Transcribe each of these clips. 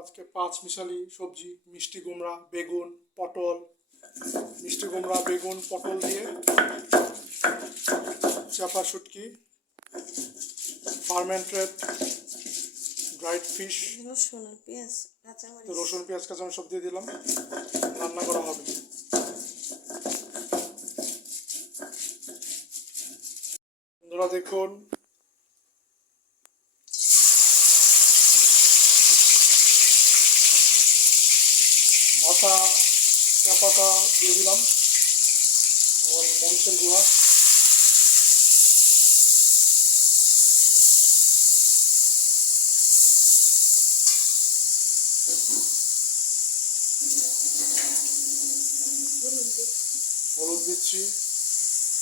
আজকে পাঁচ মিশালি সবজি মিষ্টি কুমড়া বেগুন পটল মিষ্টি কুমড়া বেগুন পটল দিয়ে চাপা শুটকি ফার্মেন্টেড ড্রাইড ফিশ রসুন পেঁয়াজ কাঁচামরিচ রসুন পেঁয়াজ কাঁচামরিচ সব দিয়ে দিলাম রান্না করা হবে। বন্ধুরা দেখুন ভাতা চাপাটা দিয়ে দিলাম এবং মরিচের গুঁড়া হলুদ দিচ্ছি।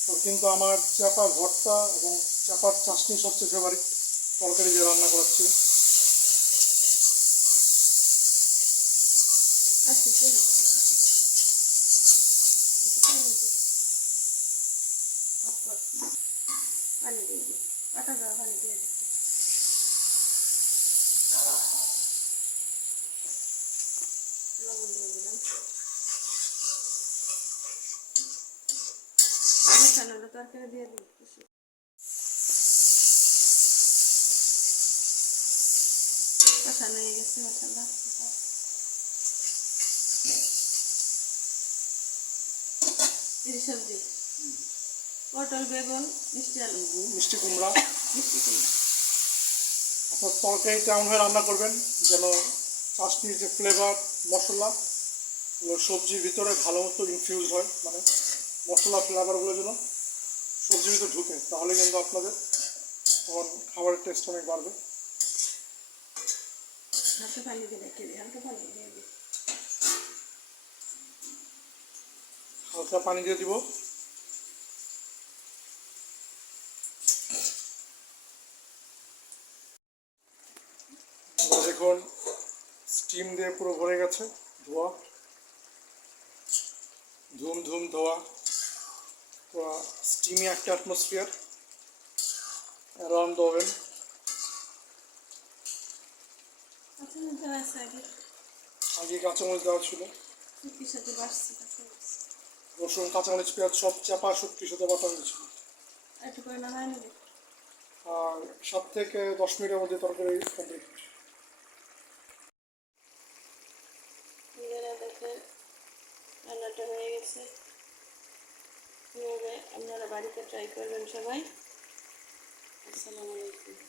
তো কিন্তু আমার চাপা ভর্তা এবং চাপার চাশনি সবচেয়ে ফেভারিট তরকারি দিয়ে রান্না করাচ্ছি। পানি দিয়ে দিই কাটা দেওয়া পানি দিয়ে দিচ্ছি লবণ দিয়ে দিলাম মেশানোটা তরকারি দিয়ে দিই কষানো হয়ে গেছে মশলা সবজি পটল বেগুন মিষ্টি আলু মিষ্টি কুমড়া মিষ্টি কুমড়া আপনার তরকারিটা এমনভাবে রান্না করবেন যেন চাশনির যে ফ্লেভার মশলা সবজির ভিতরে ভালো মতো ইনফিউজ হয়, মানে মশলা ফ্লেভারগুলো যেন সবজির ভিতরে ঢুকে, তাহলে কিন্তু আপনাদের তখন খাবারের টেস্ট অনেক বাড়বে। হালকা পানি দিয়ে রেখে দিই হালকা পানি দিয়ে দিই হালকা পানি দিয়ে দিব। দেখুন স্টিম দিয়ে পুরো ভরে গেছে, ধোয়া ধুম ধুম ধোয়া, পুরো স্টিমি একটা অ্যাটমসফিয়ার অ্যারাউন্ড দ্য ওভেন। আগে কাঁচামরিচ দেওয়া ছিল, রসুন কাঁচামরিচ পেঁয়াজ সব চাপা শুটকির সাথে বাটা হয়েছিল। আর 7 থেকে 10 মিনিটের মধ্যে তরকারি কমপ্লিট। রান্নাটা হয়ে গেছে, আপনারা বাড়িতে ট্রাই করবেন সবাই। আসসালামু আলাইকুম।